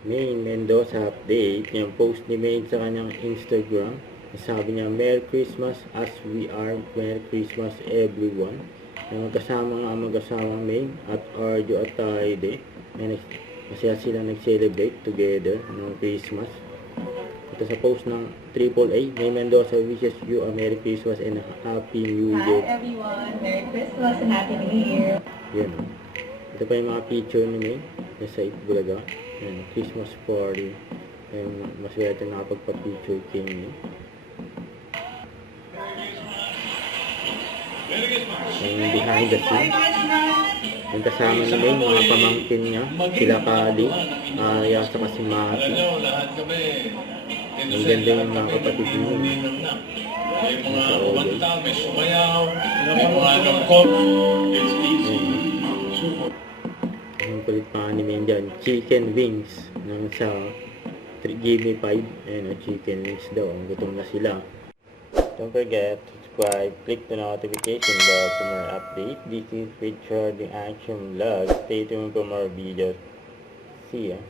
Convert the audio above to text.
Maine Mendoza update. Yung post ni Maine sa kanyang Instagram. Sabi niya, Merry Christmas as we are. Merry Christmas everyone. Yung magkasama nga mag-asawang Maine at Arjo at Taide. Masaya sila nag-celebrate together ng Christmas. Ito sa post ng AAA, Maine Mendoza wishes you a Merry Christmas and a Happy New Year. Hi everyone! Merry Christmas and Happy New Year! Yan. Ito pa yung mga picture ni Maine sa Itbulaga. Yan, Christmas party. Yung maswerte nakapagpa-picture kay Maine. Yung behind the scene. Yung kasama ni Maine, mga pamangkin niya. Sila Kali, Arya, saka si Mati. Ang ganda yung mga kapatid niya. Yung mga kumanta, may sumayaw, may mga nagkop. Ang kulit pa ni Maine dyan, chicken wings ng sa Give Me 5. Ayan, chicken wings daw. Gutom na sila. Don't forget to subscribe, click the notification bell for more updates. This is Richard the Action Vlog. Stay tuned for more videos. See ya.